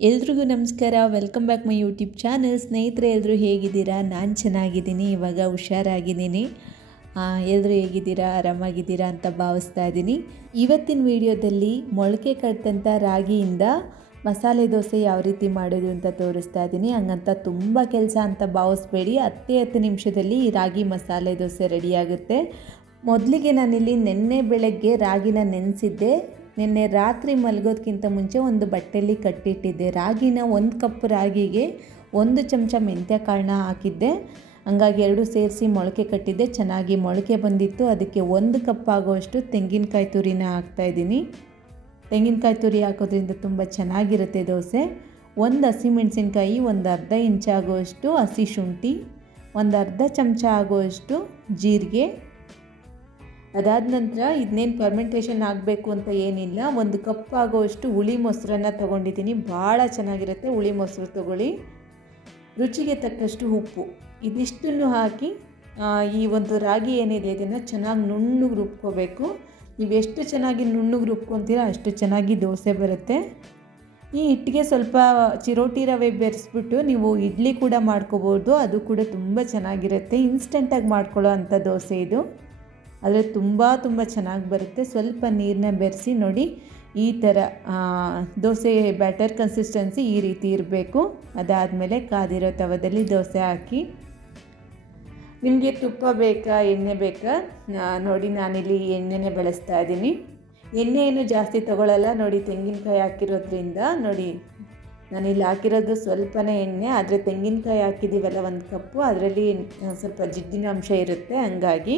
ಎಲ್ರಿಗೂ ನಮಸ್ಕಾರ. Welcome back my YouTube channel. ಸ್ನೇಹಿತರೆ, ಎಲ್ಲರೂ ಹೇಗಿದ್ದೀರಾ? ನಾನು ಚೆನ್ನಾಗಿದ್ದೀನಿ, ಇವಾಗ ಹುಷಾರಾಗಿದ್ದೀನಿ. ಎಲ್ಲರೂ ಹೇಗಿದ್ದೀರಾ? ಆರಾಮಾಗಿದ್ದೀರಾ ಅಂತ ಭಾವಿಸ್ತಾ ಇದ್ದೀನಿ. ಇವತ್ತಿನ ವಿಡಿಯೋದಲ್ಲಿ ಮೊಳಕೆ ಕಟ್ಟಿದಂಥ ರಾಗಿಯಿಂದ ಮಸಾಲೆ ದೋಸೆ ಯಾವ ರೀತಿ ಮಾಡೋದು ಅಂತ ತೋರಿಸ್ತಾ ಇದ್ದೀನಿ. ಹಂಗಂತ ತುಂಬ ಕೆಲಸ ಅಂತ ಭಾವಿಸ್ಬೇಡಿ. 10 ನಿಮಿಷದಲ್ಲಿ ಈ ರಾಗಿ ಮಸಾಲೆ ದೋಸೆ ರೆಡಿಯಾಗುತ್ತೆ. ಮೊದಲಿಗೆ ನಾನಿಲ್ಲಿ ನಿನ್ನೆ ಬೆಳಗ್ಗೆ ರಾಗಿನ ನೆನೆಸಿದ್ದೆ. ನಿನ್ನೆ ರಾತ್ರಿ ಮಲಗೋದಕ್ಕಿಂತ ಮುಂಚೆ ಒಂದು ಬಟ್ಟೆಯಲ್ಲಿ ಕಟ್ಟಿಟ್ಟಿದ್ದೆ. ರಾಗಿನ 1 ಕಪ್ ರಾಗಿಗೆ 1 ಚಮಚ ಮೆಂತ್ಯ ಕಾಳನ್ನ ಹಾಕಿದ್ದೆ. ಹಂಗಾಗಿ 2 ಸೇರಿಸಿ ಮೊಳಕೆ ಕಟ್ಟಿದ್ದೆ. ಚೆನ್ನಾಗಿ ಮೊಳಕೆ ಬಂದಿತ್ತು. ಅದಕ್ಕೆ 1 ಕಪ್ ಆಗೋಷ್ಟು ತೆಂಗಿನಕಾಯಿ ತುರಿನ ಹಾಕ್ತಾಯಿದ್ದೀನಿ. ತೆಂಗಿನಕಾಯಿ ತುರಿ ಹಾಕೋದ್ರಿಂದ ತುಂಬ ಚೆನ್ನಾಗಿರುತ್ತೆ ದೋಸೆ. 1 ಹಸಿಮೆಣಸಿನ್ಕಾಯಿ, 1 ಅರ್ಧ ಇಂಚ್ ಆಗೋಷ್ಟು ಹಸಿ ಶುಂಠಿ, 1 ಅರ್ಧ ಚಮಚ ಆಗೋಷ್ಟು ಜೀರಿಗೆ. ಅದಾದ ನಂತರ ಇದನ್ನೇನು ಫರ್ಮೆಂಟೇಷನ್ ಆಗಬೇಕು ಅಂತ ಏನಿಲ್ಲ. 1 ಕಪ್ ಆಗೋಷ್ಟು ಹುಳಿ ಮೊಸರನ್ನು ತೊಗೊಂಡಿದ್ದೀನಿ. ಭಾಳ ಚೆನ್ನಾಗಿರುತ್ತೆ. ಹುಳಿ ಮೊಸರು ತೊಗೊಳ್ಳಿ. ರುಚಿಗೆ ತಕ್ಕಷ್ಟು ಉಪ್ಪು. ಇದಿಷ್ಟನ್ನು ಹಾಕಿ ಈ ಒಂದು ರಾಗಿ ಏನಿದೆ ಇದನ್ನು ಚೆನ್ನಾಗಿ ನುಣ್ಣಗೆ ರುಬ್ಕೋಬೇಕು. ನೀವು ಎಷ್ಟು ಚೆನ್ನಾಗಿ ನುಣ್ಣಗೆ ರುಬ್ಕೊತೀರೋ ಅಷ್ಟು ಚೆನ್ನಾಗಿ ದೋಸೆ ಬರುತ್ತೆ. ಈ ಹಿಟ್ಟಿಗೆ ಸ್ವಲ್ಪ ಚಿರೋಟಿ ರವೆ ಬೆರೆಸ್ಬಿಟ್ಟು ನೀವು ಇಡ್ಲಿ ಕೂಡ ಮಾಡ್ಕೋಬೋದು. ಅದು ಕೂಡ ತುಂಬ ಚೆನ್ನಾಗಿರುತ್ತೆ. ಇನ್ಸ್ಟೆಂಟಾಗಿ ಮಾಡ್ಕೊಳ್ಳೋ ಅಂಥ ದೋಸೆ ಇದು. ಆದರೆ ತುಂಬ ಚೆನ್ನಾಗಿ ಬರುತ್ತೆ. ಸ್ವಲ್ಪ ನೀರನ್ನ ಬೆರೆಸಿ ನೋಡಿ, ಈ ಥರ ದೋಸೆ ಬ್ಯಾಟರ್ ಕನ್ಸಿಸ್ಟೆನ್ಸಿ ಈ ರೀತಿ ಇರಬೇಕು. ಅದಾದಮೇಲೆ ಕಾದಿರೋ ತವದಲ್ಲಿ ದೋಸೆ ಹಾಕಿ. ನಿಮಗೆ ತುಪ್ಪ ಬೇಕಾ, ಎಣ್ಣೆ ಬೇಕಾ? ನೋಡಿ, ನಾನಿಲ್ಲಿ ಎಣ್ಣೆನೇ ಬಳಸ್ತಾ ಇದ್ದೀನಿ. ಎಣ್ಣೆ ಏನು ಜಾಸ್ತಿ ತೊಗೊಳ್ಳಲ್ಲ. ನೋಡಿ, ತೆಂಗಿನಕಾಯಿ ಹಾಕಿರೋದ್ರಿಂದ ನೋಡಿ, ನಾನಿಲ್ಲಿ ಹಾಕಿರೋದು ಸ್ವಲ್ಪನೇ ಎಣ್ಣೆ. ಆದರೆ ತೆಂಗಿನಕಾಯಿ ಹಾಕಿದ್ದೀವಲ್ಲ 1 ಕಪ್ಪು, ಅದರಲ್ಲಿ ಸ್ವಲ್ಪ ಜಿಡ್ಡಿನ ಅಂಶ ಇರುತ್ತೆ. ಹಂಗಾಗಿ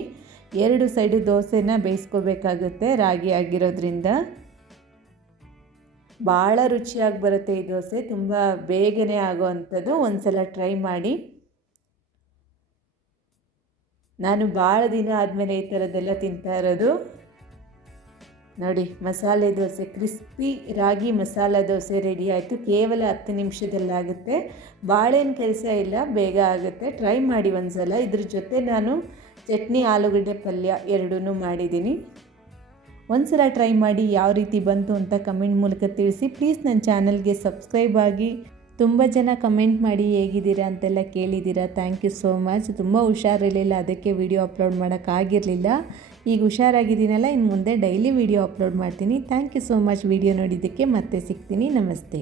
2 ಸೈಡು ದೋಸೆನ ಬೇಯಿಸ್ಕೋಬೇಕಾಗುತ್ತೆ. ರಾಗಿ ಆಗಿರೋದ್ರಿಂದ ಭಾಳ ರುಚಿಯಾಗಿ ಬರುತ್ತೆ ಈ ದೋಸೆ. ತುಂಬ ಬೇಗನೆ ಆಗೋವಂಥದ್ದು. ಒಂದು ಸಲ ಟ್ರೈ ಮಾಡಿ. ನಾನು ಭಾಳ ದಿನ ಆದಮೇಲೆ ಈ ಥರದ್ದೆಲ್ಲ ತಿಂತಾ ಇರೋದು. ನೋಡಿ, ಮಸಾಲೆ ದೋಸೆ, ಕ್ರಿಸ್ಪಿ ರಾಗಿ ಮಸಾಲೆ ದೋಸೆ ರೆಡಿ ಆಯಿತು. ಕೇವಲ 10 ನಿಮಿಷದಲ್ಲಾಗುತ್ತೆ. ಭಾಳೇನು ಕೆಲಸ ಇಲ್ಲ, ಬೇಗ ಆಗುತ್ತೆ. ಟ್ರೈ ಮಾಡಿ ಒಂದು ಸಲ. ಇದ್ರ ಜೊತೆ ನಾನು ಚಟ್ನಿ, ಆಲೂಗಡ್ಡೆ ಪಲ್ಯ ಎರಡೂ ಮಾಡಿದ್ದೀನಿ. ಒಂದು ಸಲ ಟ್ರೈ ಮಾಡಿ. ಯಾವ ರೀತಿ ಬಂತು ಅಂತ ಕಮೆಂಟ್ ಮೂಲಕ ತಿಳಿಸಿ. ಪ್ಲೀಸ್ ನನ್ನ ಚಾನಲ್ಗೆ ಸಬ್ಸ್ಕ್ರೈಬ್ ಆಗಿ. ತುಂಬ ಜನ ಕಮೆಂಟ್ ಮಾಡಿ ಹೇಗಿದ್ದೀರಾ ಅಂತೆಲ್ಲ ಕೇಳಿದ್ದೀರಾ. Thank you so much. ತುಂಬ ಹುಷಾರಿರಲಿಲ್ಲ, ಅದಕ್ಕೆ ವಿಡಿಯೋ ಅಪ್ಲೋಡ್ ಮಾಡೋಕ್ಕಾಗಿರಲಿಲ್ಲ. ಈಗ ಹುಷಾರಾಗಿದ್ದೀನಲ್ಲ, ಇನ್ನು ಮುಂದೆ ಡೈಲಿ ವಿಡಿಯೋ ಅಪ್ಲೋಡ್ ಮಾಡ್ತೀನಿ. Thank you so much video ನೋಡಿದ್ದಕ್ಕೆ. ಮತ್ತೆ ಸಿಗ್ತೀನಿ. ನಮಸ್ತೆ.